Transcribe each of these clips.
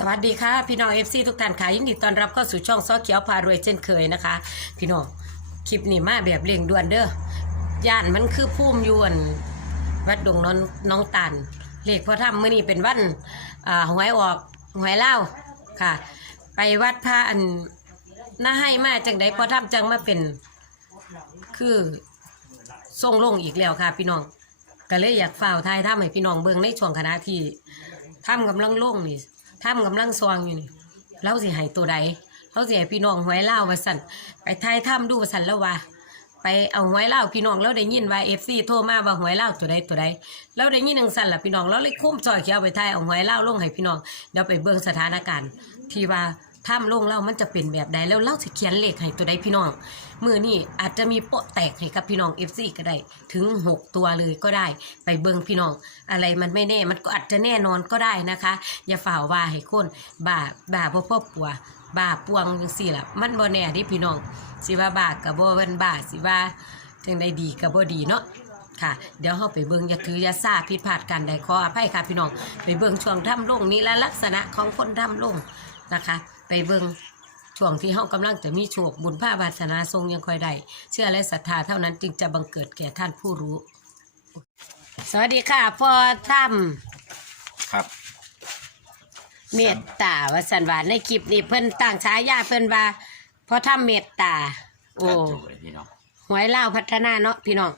สวัสดีค่ะ พี่น้องเอฟซีทุกท่านค่ะยินดีต้อนรับเข้าสู่ช่องซอเขียวพารวยเช่นเคยนะคะ พี่น้องคลิปนี้มาแบบเร่งด่วนเด้อย่านมันคือพุ่มยวน วัดดงน้องน้องตันเลขพอทำมื่อนี้เป็นวันอ่าหวยออกหวยเล่าค่ะ ไปวัดพระอันน่าให้มาจังใดพอทำจังมาเป็นคือทรงลงอีกแล้วค่ะ พี่น้องก็เลยอยากฝ่าวทายทำให้พี่น้องเบิ่งในช่วงคณะที่ทำกำลังลงนี่ ทำกำลังซองอยู่นี่เราสิให้ตัวใดเราสิให้พี่น้องหวยเล่ามาสั่นไปทายทำดูมาสั่นแล้วว่าไปเอาหวยเล่าพี่น้องเราได้ยินว่าเอฟซีโทรมาว่าหวยเล่าตัวใดตัวใดเราได้ยินหนึ่งสั่นละพี่น้องเราเลยคุ้มจอยเขียวไปทายเอาหวยเล่าลงให้พี่น้องเดี๋ยวไปเบิ่งสถานการณ์ที่ว่า ถ้ำลงเล่ามันจะเป็นแบบใดแล้วเล่าสิเขียนเลขให้ตัวใดพี่น้องมือนี่อาจจะมีโปะแตกให้กับพี่น้องเอฟซีก็ได้ ถึง 6 ตัวเลยก็ได้ ไปเบิงพี่น้อง อะไรมันไม่แน่มันก็อาจจะแน่นอนก็ได้นะคะ อย่าฝ่าว่าให้คนบ้าบ้าพ่อพ่อปัวบ้าปวงจังสี่ล่ะ มันบ่แน่ที่พี่น้องสิว่าบ้ากับบ่เป็นบ้าสิว่าจังใดดีกับบ่ดีเนาะค่ะเดี๋ยวเราไปเบิ่งอย่าถืออย่าซาผิดพลาดกันใดขออภัยค่ะพี่น้องไปเบิ่งช่วงถ้ำลงนี่ละลักษณะของคนถ้ำลง นะคะ ไปเบิ่งช่วงที่เฮากำลังจะมีโชคบุญภาบาสนาทรงยังค่อยได้เชื่อและศรัทธาเท่านั้นจึงจะบังเกิดแก่ท่านผู้รู้ สวัสดีค่ะพ่อถ้ครับำเมตตาวสันวาในคลิปนี้เพิ่นตั้งฉายาเพิ่นว่าพ่อถ้ำเมตตา โอ้ครับถูกเลยพี่น้อง หวยเล่าวพัฒนาเนาะพี่น้อง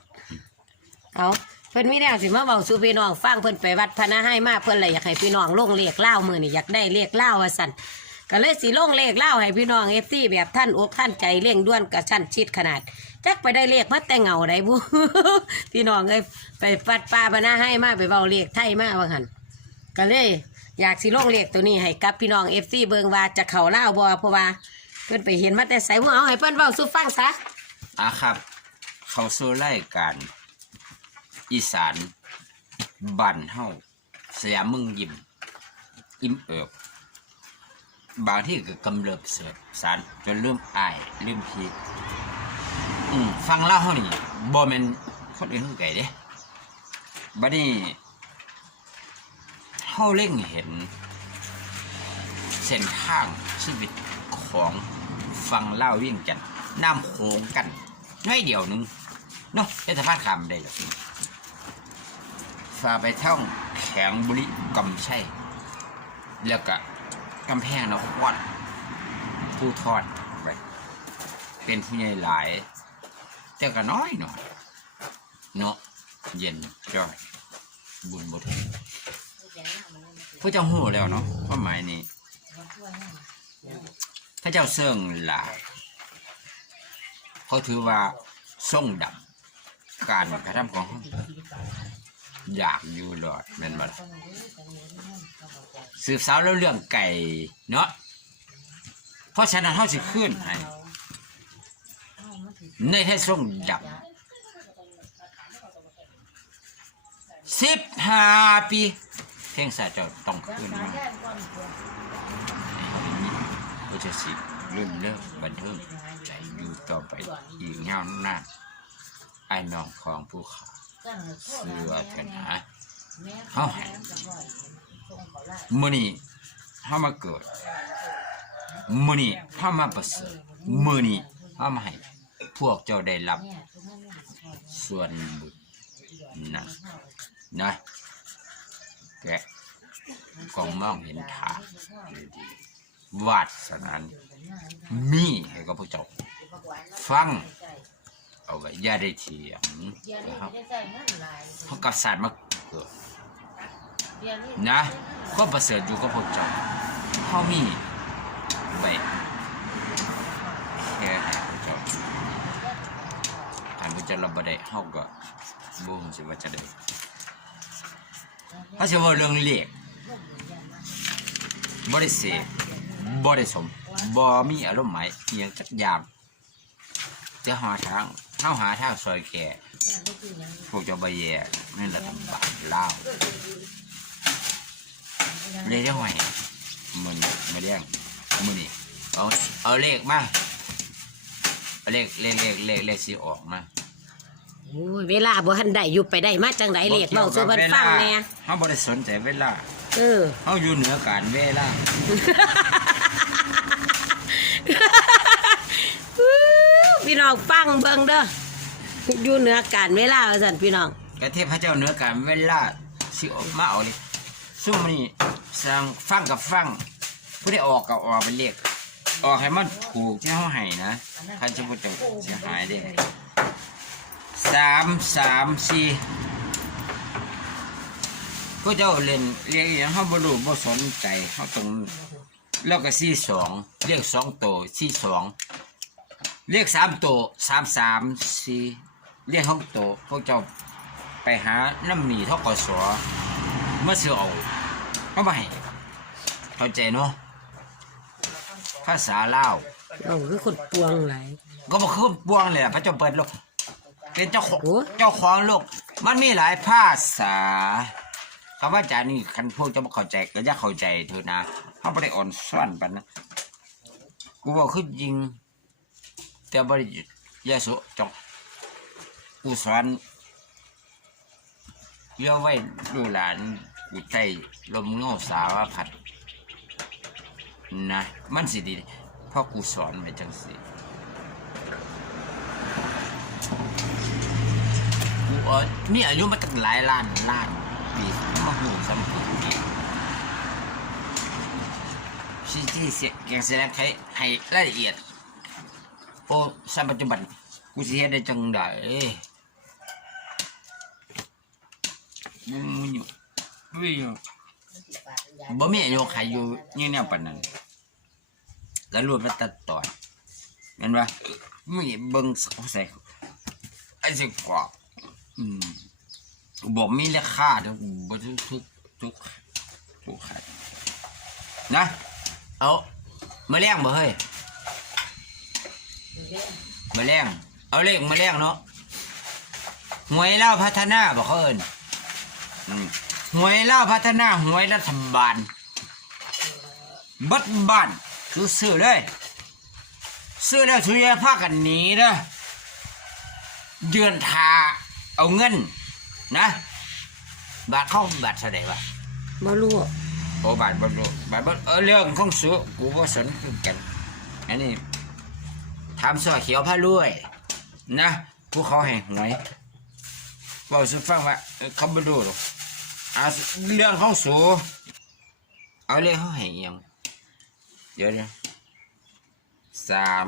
เอา เพิ่นมีแนวสิมาเว้าสู่พี่น้องฟังเพิ่นไปวัดพะนาให้มาเพิ่นเลยอยากให้พี่น้องลงเลขเล่ามือนี่อยากได้เลขเล่าว่าสั่นก็เลยสิลงเลขเล่าให้พี่น้องเอฟซีแบบท่านอกท่านใจเร่งด่วนกับชั้นชิดขนาดจักไปได้เลขมาแต่เงาได้บุ พี่น้องเอ้ยไปปัดป่าพนาให้มาไปเว้าเลขไทยมาว่าหันก็เลย อยากสิลงเลขตัวนี้ให้กับพี่น้องเอฟซีเบิงว่าจะเข้าเล่าบ่เพราะว่าเพิ่นไปเห็นมาแต่ไสบ่เอาให้เพิ่นเว้าสู่ฟังซะอะครับ เขาสู่รายการ อีสานบันเฮาสยามมึงยิ้มอิ่มเอิบบางที่ก็กำเริบเสือสารจนเริ่มอายเริ่มพีอืมฟังเล่าเฮานี่บ่แม่นคนอื่นคือไก่เด้บัดนี้เฮาเล็งเห็น เส้นทางชีวิตของฟังเล่าวิ่งจันน้ำโขงกันน้อยเดียวหนึงเนาะจะสะพานคำได้หรอ ฝาไปท่องแข็งบุรีกำใช่แล้วก็กำแพงนครผู้ทอดไปเป็นผู้ใหญ่หลาย แต่ก็น้อยหน่อยเนาะเย็นจ้อยบุญบดผู้เจ้าหูแล้วเนาะความหมายนี้ถ้าเจ้าเสื่องหลายเขาถือว่าทรงดำการกระทำของ อยากอยู่หลอดแม่นบ่ล่ะสืบสาวแล้วเรื่องไก่เนาะเพราะฉะนั้นเขาสิขึ้นให้ในให้ทรงดำสิบห้าปี เพ่งสาจ้าต้องขึ้นมาก็จะสิเริ่มเลิกบันเทิงใจอยู่ต่อไปอีกยาวนานไอ้น้องของผู้ขา เสือเถอะนะเฮาให้มื้อนี้เฮามาเกิดมื้อนี้เฮามาประเสริฐมื้อนี้เฮามาให้พวกเจ้าได้รับ ส่วนบุญนะนะแกะกองมองเห็นทางดีๆวาสนานี้มีให้กับพวกเจ้าฟัง เอาไว้อย่าได้เถียงนะครับเพราะกับศาสตร์มาเกิดนะก็ประเสริฐอยู่กับพวกเจ้าเขามีไว้แค่ให้พวกเจ้าถ้าพวกเจ้ารับบ่ได้เฮาก็บ่ฮู้สิว่าจะได้เขาสิว่าเรื่องเลขบริเสธบริสมบ่มีอารมณ์หมายอหย่างจักอย่างจะหาทาง เข้าหาทางซอยแก่พวกเจ้าใบแย่นั่นแหละทำบาปเล่าวเลยได้ไหมมันไม่เลี้ยงมือนี่เอาเอาเลขมาเอาเลขเลขเลขเลขเลขสีออกมาโอ้ยเวลาบ่ทันได้อยู่ไปได้มาจังไดเลขเว้าสู่เพิ่นฟังแหน่เขาบริสนใจเวลา เออเขาอยู่เหนือการเวลา พี่น้องฟังเบิ่งเด้ออยู่เหนือการเวลาว่าซั่นพี่น้องกระเทพพระเจ้าเหนือการเวลาสิออกมาเอาเลยซุ่มนี่สั่งฟังกับฟังผู้ได้ออกกับออกเป็นเลขออกให้มันถูกที่เขาให้นะใครจะพูดจะเสียหายได้สามสามสี่พระเจ้าเล่นเรียกอย่างเขาบรูบ่สนใจเขาตรงแล้วก็สี่สองเรียกสองโตสี่สอง เรียกสามโตสามสามสี่เรียกห้องโตพวกเจ้าไปหาน้ำหนีทกศมาซื้อเอาเอาไปเข้าใจเนาะภาษาลาวเอาคือคนปวงหลายก็บอกคือปวงเลยล่ะพระเจ้าเปิดโลกเป็นเจ้าของโอ้เจ้าของโลกมันมีหลายภาษาคำว่าจานี่คันพวกเจะบ่เข้าใจก็จะเข้าใจเถอะนะเขาไม่ได้อ่อนซ่อนปันนะกูบอกคือจริง แต่บริยาสุจงกูสอนเยอะไว้ดูหลานกูใจลมเงาสาวผัดนะมันสิดีพราะกูสอนไปจังสิกูเออมีอายุมาตั้งหลายล้านล้านปีมาหูสัมผัสปีชีที่เสียแกงแสดงให้ให้รายละเอียด อ้สมัยปัจจุบันกูสิเฮ็ดได้จังไดมึงมึงอยู่มึงอยู่บ่มีอายุใครอยู่นี่แนวปานนั้นแล้วรวดมาตัดต่อยเห็นปะมึงเบิ่งเขาใส่ไอ้สิกว่าอืมกูบอกมีราคาเด้อกูบ่ทุกทุกทุกทุกขายนะเอามาเลี้ยงบ่เฮ้ย มาแรงเอาเลขมาแรงเนาะหวยเล่าพัฒนาบอกเขาเอินอืมหวยเล่าพัฒนาหวยรัฐบาลบัดบ้านซื้อซื้อเลยซื้อแล้วซื้ออยาพากันหนีเด้อเดือนทาเอาเงิน นะบาทเข้าบาทเท่าไหร่วะบ่รู้โอ้บาทบาทบาทบาทเออเรื่องของสูกูว่าสนคือกันอันนี้ ทำซอเขียวผ้ารวย นะพวกเขาให้หวยบอกสุดฟังว่าเอ้ยเขาไม่ดูหรอกเอาเรื่องเขาสูเอาเรื่องเขาให้อิหยังเดี๋ยวเดี๋ยวสาม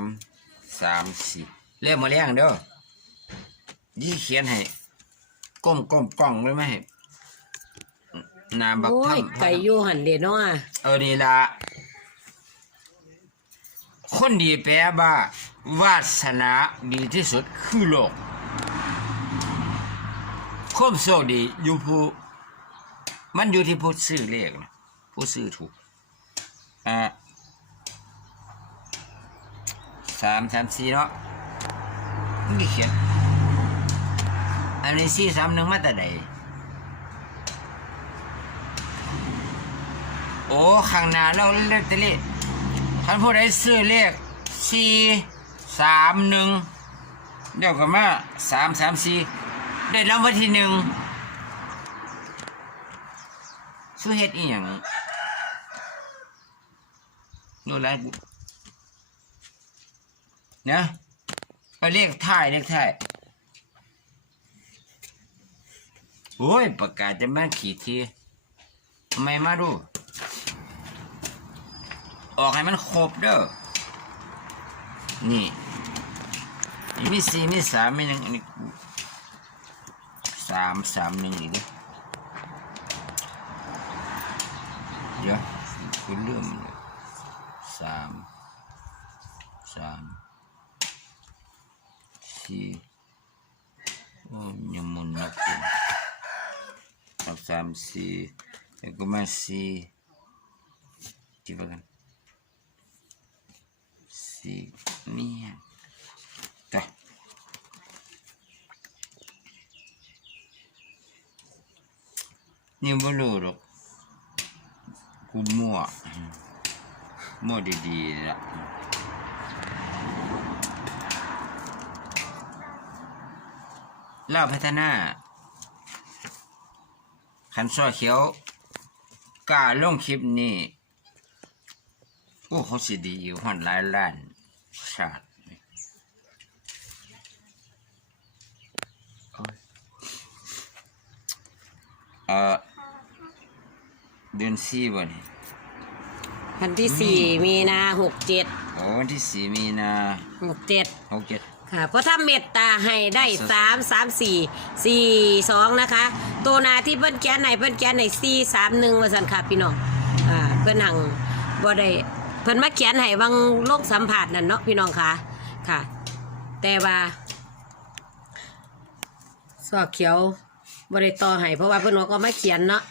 สามสี่เรียกมาเลี้ยงเด้อยี่เขียนให้ก้มก้มกล้องไว้ไหมให้หนาบักโอ้ยทำไก่อยู่หันเด้เนาะเออนี่ละ คนดีแปลว่าวาสนาดีที่สุดคือโลกความโชคดีอยู่ผู้มันอยู่ที่ผู้ซื้อเลขนะผู้ซื้อถูกอ่าสามสามสี่เนาะนี่เขียนอันนี้สี่สามหนึ่งมาแต่ใดโอ้ข้างหน้าเราเลขตะเล คันผู้ใดซื้อเลขสี่สามหนึ่งเดี๋ยวก็มาสามสามสี่ได้รางวัลที่หนึ่งซื้อเฮ็ดอีหยังโน่นไรกูนะไปเลขท้ายเลขท้ายโอ้ยประกาศจะแม่นขีดทีไม่มาดู ออกให้มันครบเด้อนี่นี่มีสี่มีสามมีหนึ่งอันนี้สามสามหนึ่งอีกเด้อเดี๋ยวกูเลื่อมสามสามสี่โอ้ยยังมุนนับอยู่นับสามสี่แล้วก็มาสี่กี่ประกัน สีเนี่ยต่นี่ไม่รู้หรอกกูมั่วมั่วดีๆละเล่าพัฒนาขันซ้อเขียวกาลงคลิปนี้ โอ้เขาสิดีอยู่ฮอนหลายล้าน ชาติโอ้ยเอ่อเดือนสี่บ่นี่วันที่สี่มีนาหกเจ็ดโอ้วันที่สี่มีนาหกเจ็ดหกเจ็ดค่ะเพราะถ้าเมตตาให้ได้สามสามสี่สี่สองนะคะ ตัวนาที่เพิ่นแกนไหนเพิ่นแกนไหนสี่สามหนึ่งมาสันค่ะพี่น้องอ่าเพิ่นหังบ่ได้ เพิ่นมาเขียนให้วังโลกสัมผัสนั่นเนาะพี่น้องค่ะค่ะ แต่ว่าสอกเขียวบ่ได้ต่อให้เพราะว่าเพิ่นว่าก็มาเขียนเนาะ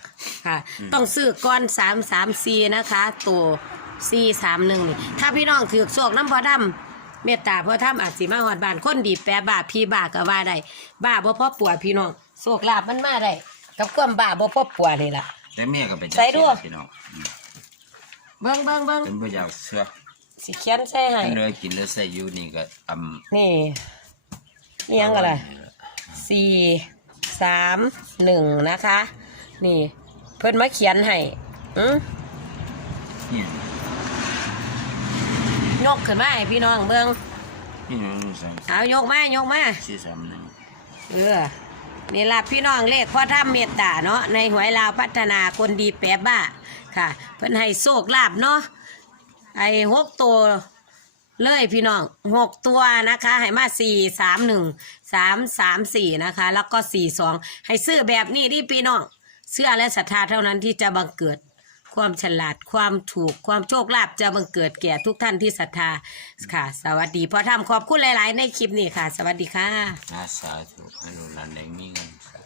ค่ะ ต้องซื้อก้อนสามสามสี่นะคะ ตัวสี่สามหนึ่งนี่ถ้าพี่น้องถือโศกน้ำพอดำเมตตาพอทำอาจสิมาหอดบานคนดีแปรบาพี่บาก็ว่าได้บ้าบ่พอปวดพี่น้องโศกลาบมันมาได้กับความบ้าบ่พอปวดนี่ล่ะแต่แม่ก็ไปจัดใส่ด้วยเขียนพี่น้องอืม เบิ่งเบิ่งเบิ่งเป็นบ่อยากเสื้อสิเขียนใส่ให้มันเลยกินแล้วใส่อยู่นี่ก็อำนี่นี่ยังกันล่ะสี่สามหนึ่งนะคะ นี่ เพิ่นมาเขียนให้อืมเนี่ยยกขึ้นมาให้พี่น้องเบิ่งพี่น้องสามเอายกมายกมา สี่สามหนึ่งเออนี่ล่ะพี่น้องเลขพ่อถ้ำเมตตาเนาะในหวยลาวพัฒนาคนดีแปบบ้า ค่ะ เพิ่นให้โชคลาภเนาะไอ้หกตัวเลยพี่น้องหกตัวนะคะให้มาสี่สามหนึ่งสามสามสี่นะคะ แล้วก็สี่สองให้ซื้อแบบนี้ดิพี่น้องเชื่อและศรัทธาเท่านั้นที่จะบังเกิด ความฉลาดความถูกความโชคลาภจะบังเกิดแก่ทุกท่านที่ศรัทธาค่ะ สวัสดีพอทำขอบคุณหลาย ๆ ในคลิปนี้ค่ะ สวัสดีค่ะ อาสาธุให้ลูกหลานได้มีเงินสา